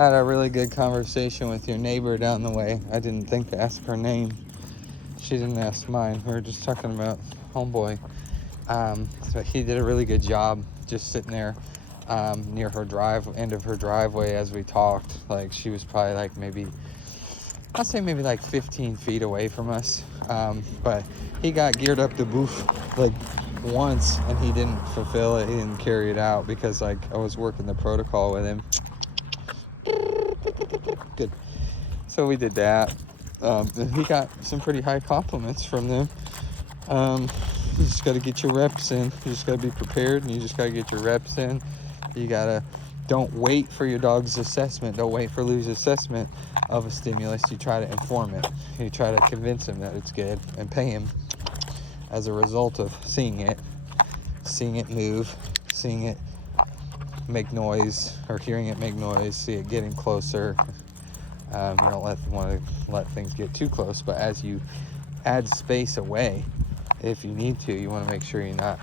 Had a really good conversation with your neighbor down the way. I didn't think to ask her name. She didn't ask mine. We were just talking about homeboy. So he did a really good job just sitting there near her end of her driveway as we talked. Like, she was probably like I'll say maybe like 15 feet away from us. But he got geared up to boof like once, and he didn't fulfill it. He didn't carry it out because like I was working the protocol with him. Good. So we did that. And he got some pretty high compliments from them. You just got to get your reps in. You just got to be prepared, and you just got to get your reps in. Don't wait for your dog's assessment. Don't wait for Lou's assessment of a stimulus. You try to inform it. You try to convince him that it's good and pay him as a result of seeing it move, seeing it make noise, or hearing it make noise, see it getting closer. You don't want to let things get too close, but as you add space away, if you need to, you want to make sure you're not.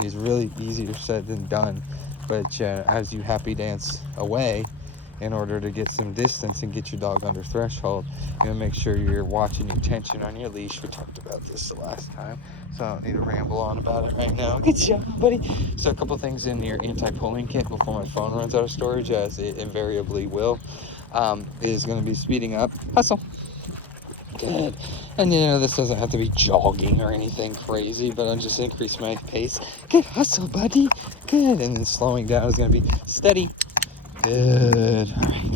It's really easier said than done, but as you happy dance away in order to get some distance and get your dog under threshold, you want to make sure you're watching your tension on your leash. We talked about this the last time, so I don't need to ramble on about it right now. Good job, buddy. So a couple things in your anti-pulling kit before my phone runs out of storage, as it invariably will, is going to be speeding up. Hustle. Good. And this doesn't have to be jogging or anything crazy, but I'll just increase my pace. Good hustle, buddy. Good. And then slowing down is going to be steady. Good. All right.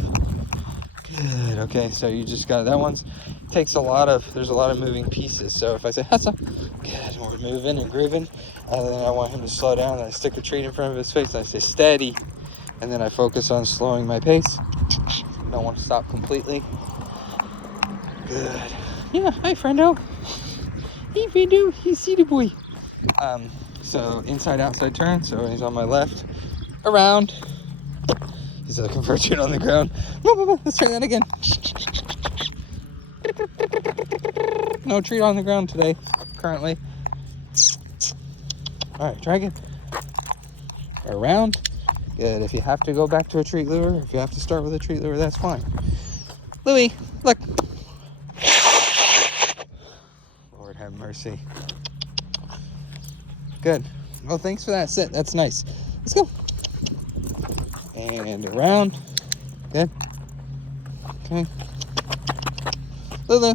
Good. Okay, so you just got that one. There's a lot of moving pieces. So if I say hustle, good, we're moving and grooving, and then I want him to slow down, and I stick a treat in front of his face, and I say steady, and then I focus on slowing my pace. Don't want to stop completely. Good. Yeah, hi, friendo. Hey, friendo. He's city boy. So inside outside turn. So he's on my left, around. He's looking for a treat on the ground. Let's try that again. No treat on the ground today, currently. All right, try again. Around. Good. If you have to go back to a treat lure, if you have to start with a treat lure, that's fine. Louie, look. Lord have mercy. Good. Well, thanks for that sit. That's nice. Let's go. And around. Good. Okay. Lulu.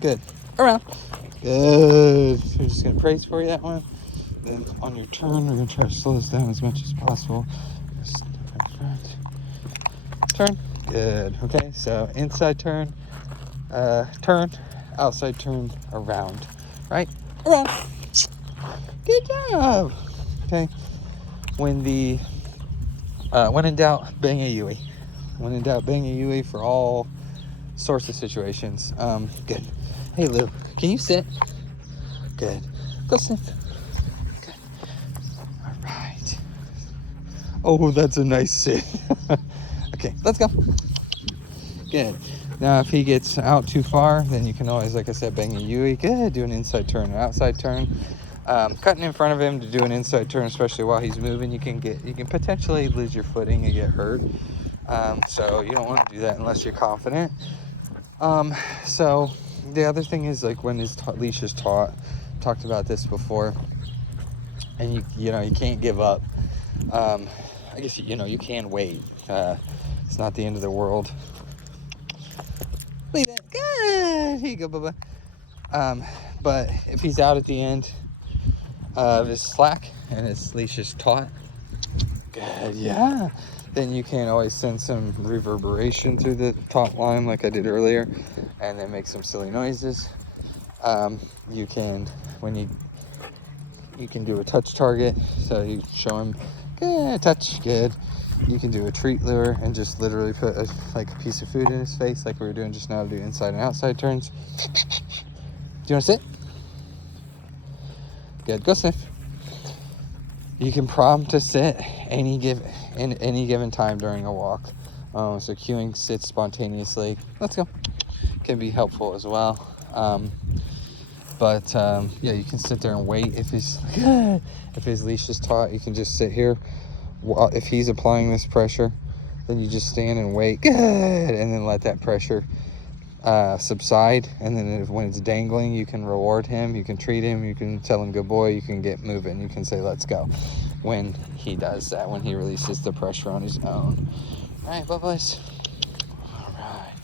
Good. Around. Good. We're just going to praise for you that one. Then on your turn, we're going to try to slow this down as much as possible. Just in front. Turn. Good. Okay, so inside turn, turn, outside turn, around. Right? Around. Good job. Okay. When in doubt, bang a Yui. When in doubt, bang a Yui for all sorts of situations. Good. Hey, Lou, can you sit? Good. Go sniff. Good. All right. Oh, that's a nice sit. Okay, let's go. Good. Now, if he gets out too far, then you can always, like I said, bang a Yui. Good. Do an inside turn, an outside turn. Cutting in front of him to do an inside turn, especially while he's moving, you can potentially lose your footing and get hurt. So you don't want to do that unless you're confident. So the other thing is, like, when his leash is taut, talked about this before, and you can't give up. I guess you can wait. It's not the end of the world. Leave it. Good. Here you go, Bubba. But if he's out at the end of his slack and his leash is taut, good, yeah, then you can always send some reverberation through the top line like I did earlier, and then make some silly noises. You can do a touch target, so you show him, good, touch, good. You can do a treat lure and just literally put a piece of food in his face, like we were doing just now, to do inside and outside turns. Do you want to sit? Good. Go sniff. You can prompt to sit any given time during a walk. So cueing sits spontaneously. Let's go. Can be helpful as well. But you can sit there and wait. If his leash is taut, you can just sit here. If he's applying this pressure, Then you just stand and wait, good, and then let that pressure subside. And then when it's dangling, you can reward him, you can treat him, you can tell him good boy, you can get moving, you can say let's go when he does that, when he releases the pressure on his own. All right, bubbles. All right.